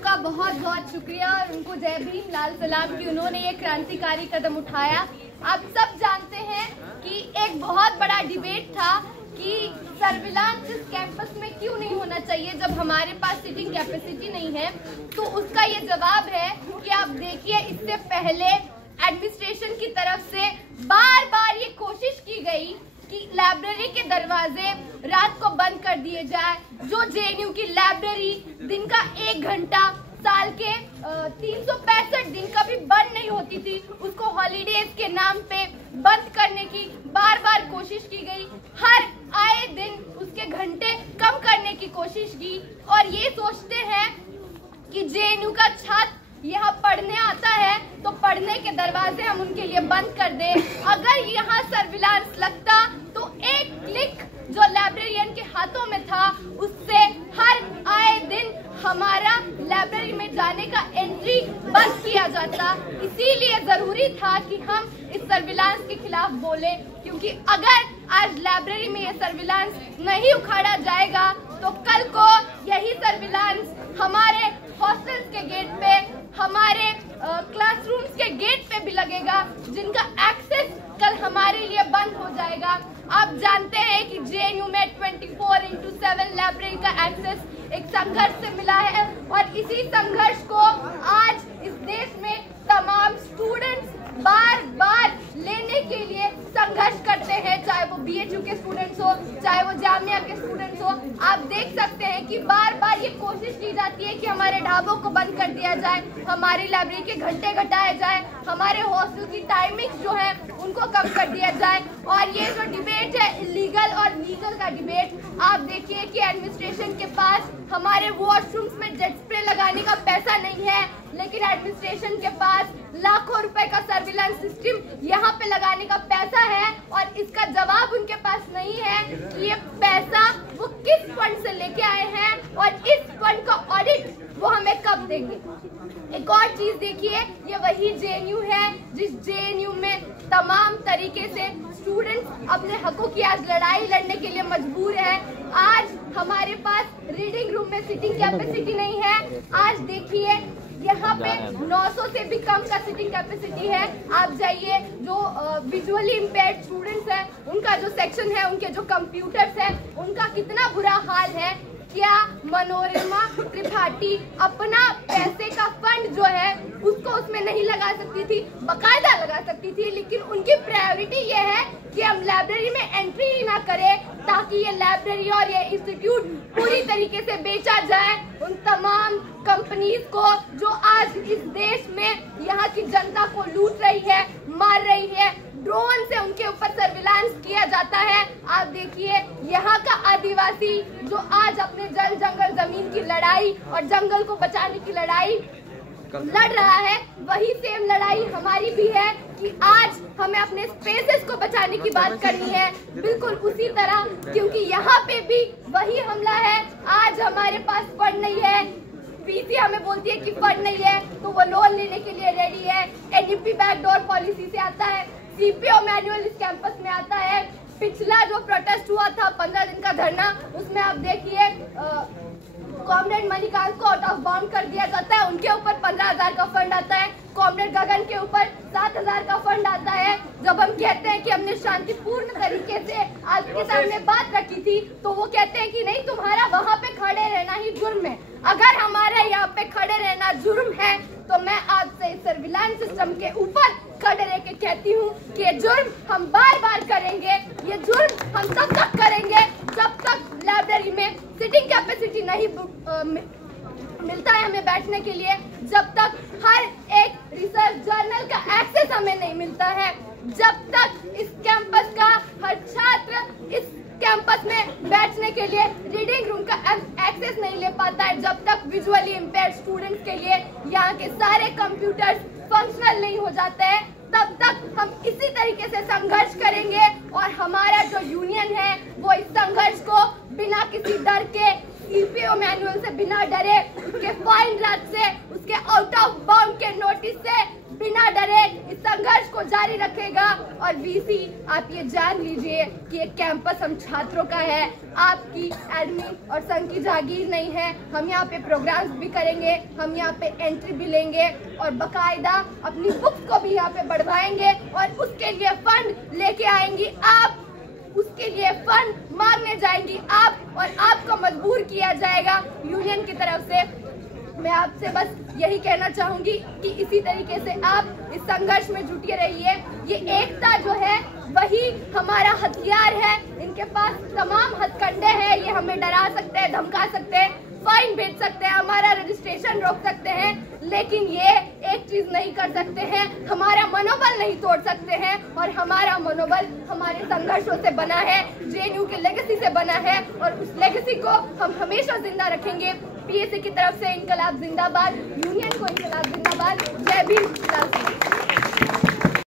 का बहुत बहुत शुक्रिया और उनको जय भीम लाल सलाम कि उन्होंने ये क्रांतिकारी कदम उठाया। आप सब जानते हैं कि एक बहुत बड़ा डिबेट था कि सर्विलांस इस कैंपस में क्यों नहीं होना चाहिए जब हमारे पास सीटिंग कैपेसिटी नहीं है। तो उसका ये जवाब है कि आप देखिए, इससे पहले एडमिनिस्ट्रेशन की तरफ से बार बार ये कोशिश की गई कि लाइब्रेरी के दरवाजे रात को बंद कर दिए जाए। जो जेएनयू की लाइब्रेरी दिन का 1 घंटा साल के 365 दिन कभी बंद नहीं होती थी, उसको हॉलीडेज के नाम पे बंद करने की बार बार कोशिश की गई। हर आए दिन उसके घंटे कम करने की कोशिश की और ये सोचते हैं कि जेएनयू का छात्र यहाँ पढ़ने आता है तो पढ़ने के दरवाजे हम उनके लिए बंद कर दें। अगर यहाँ सर्विलांस लगता तो एक क्लिक जो लाइब्रेरियन के हाथों में था उससे हर आए दिन हमारा लाइब्रेरी में जाने का एंट्री बंद किया जाता। इसीलिए जरूरी था कि हम इस सर्विलांस के खिलाफ बोले, क्योंकि अगर आज लाइब्रेरी में ये सर्विलांस नहीं उखाड़ा जाएगा तो कल को यही सर्विलांस हमारे हॉस्टल्स के गेट पे, हमारे क्लासरूम्स के गेट पे भी लगेगा, जिनका एक्सेस कल हमारे लिए बंद हो जाएगा। आप जानते हैं कि जेएनयू में 24/7 लाइब्रेरी का एक्सेस एक संघर्ष से मिला है और इसी संघर्ष को आज इस देश में तमाम स्टूडेंट्स बार बार लेने के लिए संघर्ष करते हैं, चाहे वो बीएचयू के स्टूडेंट्स हो, चाहे वो जामिया के स्टूडेंट्स हो। आप देख सकते हैं कि बार बार ये कोशिश की जाती है कि हमारे ढाबों को बंद कर दिया जाए, हमारी लाइब्रेरी के घंटे घटाए जाए, हमारे हॉस्टल की टाइमिंग्स जो है उनको कम कर दिया जाए। और ये जो डिबेट है इलीगल और लीगल का डिबेट, आप देखिए कि एडमिनिस्ट्रेशन के पास हमारे वॉशरूम्स में जेट स्प्रे लगाने का पैसा नहीं है, लेकिन एडमिनिस्ट्रेशन के पास लाखों रुपए का सर्विलांस सिस्टम यहाँ पे लगाने का पैसा है और इसका जवाब उनके पास नहीं है कि ये पैसा वो किस फंड से लेके आए हैं और इस फंड का ऑडिट वो हमें कब देंगे। एक और चीज देखिए, ये वही जेएनयू है जिस जेएनयू में तमाम तरीके से स्टूडेंट्स अपने हकों की आज लड़ाई लड़ने के लिए मजबूर है। आज हमारे पास रीडिंग रूम में सीटिंग कैपेसिटी नहीं है। आज देखिए यहाँ पे 900 से भी कम का सीटिंग कैपेसिटी है। आप जाइए, जो विजुअली इम्पेयर्ड स्टूडेंट्स हैं उनका जो सेक्शन है, उनके जो कंप्यूटर्स हैं, उनका कितना बुरा हाल है। क्या मनोरमा त्रिपाठी अपना पैसे का फंड जो है उसको उसमें नहीं लगा सकती थी? बकायदा लगा सकती थी, लेकिन उनकी प्रायोरिटी ये है कि हम लाइब्रेरी में एंट्री ही ना करें ताकि ये लाइब्रेरी और ये इंस्टीट्यूट पूरी तरीके से बेचा जाए उन तमाम कंपनीज को जो आज इस देश में यहाँ की जनता को लूट रही है, मार रही है। ड्रोन से उनके ऊपर सर्विलांस किया जाता है। आप देखिए, यहाँ का आदिवासी जो आज अपने जल जंगल जमीन की लड़ाई और जंगल को बचाने की लड़ाई लड़ रहा है, वही सेम लड़ाई हमारी भी है कि आज हमें अपने स्पेसेस को बचाने की बात करनी है, बिल्कुल उसी तरह, क्योंकि यहाँ पे भी वही हमला है। आज हमारे पास फंड नहीं है, पीसी हमें बोलती है कि फंड नहीं है तो वो लोन लेने के लिए रेडी है। एनईपी बैकडोर पॉलिसी से आता है, सीपीओ मैनुअल इस कैंपस में आता है। पिछला जो प्रोटेस्ट हुआ था 15 दिन का धरना, उसमें आप देखिए कॉमरेड मणिकांत को आउट ऑफ बाउंड कर दिया जाता है, उनके ऊपर 15,000 का फंड आता है। कॉमरेड गगन के ऊपर 7,000 का फंड आता है। जब हम कहते हैं कि हमने शांतिपूर्ण तरीके से आपके सामने बात रखी थी तो वो कहते हैं कि नहीं, तुम्हारा वहाँ पे खड़े रहना ही जुर्म है। अगर हमारे यहाँ पे खड़े रहना जुर्म है तो मैं आपसे इस सर्विलांस सिस्टम के ऊपर खड़े रह के कहती हूँ कि ये जुर्म हम बार बार करेंगे। ये जुर्म हम तब तक करेंगे जब तक लाइब्रेरी में सीटिंग कैपेसिटी नहीं मिलता है हमें बैठने के लिए, जब तक हर एक रिसर्च जर्नल का एक्सेस हमें नहीं मिलता है, जब तक इस कैंपस का हर छात्र इस कैंपस में बैठने के लिए रीडिंग रूम का एक्सेस नहीं ले पाता है, जब तक विजुअली इम्पेयर्ड स्टूडेंट्स के लिए यहाँ के सारे कंप्यूटर्स फंक्शनल नहीं हो जाते हैं, तब तक हम इसी तरीके से संघर्ष करेंगे। और हमारा जो यूनियन है वो इस संघर्ष को बिना किसी डर के, सीपीओ मैनुअल से बिना डरे, उसके फाइन रद्द से, उसके आउट ऑफ बाउंड के नोटिस से बिना डरे इस संघर्ष को जारी रखेगा। और वीसी आप ये जान लीजिए कि ये कैंपस हम छात्रों का है, आपकी एडमिन और संघ की जागीर नहीं है। हम यहाँ पे प्रोग्राम्स भी करेंगे, हम यहाँ पे एंट्री भी लेंगे और बकायदा अपनी बुक्स को भी यहाँ पे बढ़वाएंगे और उसके लिए फंड लेके आएंगी आप, उसके लिए फंड मांगने जाएंगी आप और आपको मजबूर किया जाएगा यूनियन की तरफ से। मैं आपसे बस यही कहना चाहूंगी कि इसी तरीके से आप इस संघर्ष में जुटे रहिए। ये एकता जो है वही हमारा हथियार है। इनके पास तमाम हथकंडे हैं, ये हमें डरा सकते हैं, धमका सकते हैं, फाइन भेज सकते हैं, हमारा रजिस्ट्रेशन रोक सकते हैं, लेकिन ये एक चीज नहीं कर सकते हैं, हमारा मनोबल नहीं तोड़ सकते हैं। और हमारा मनोबल हमारे संघर्षों से बना है, जेएनयू के लेगेसी से बना है और उस लेगेसी को हम हमेशा जिंदा रखेंगे। पीएसी की तरफ से इनकलाब जिंदाबाद, यूनियन को इनकलाब जिंदाबाद। जय भीम।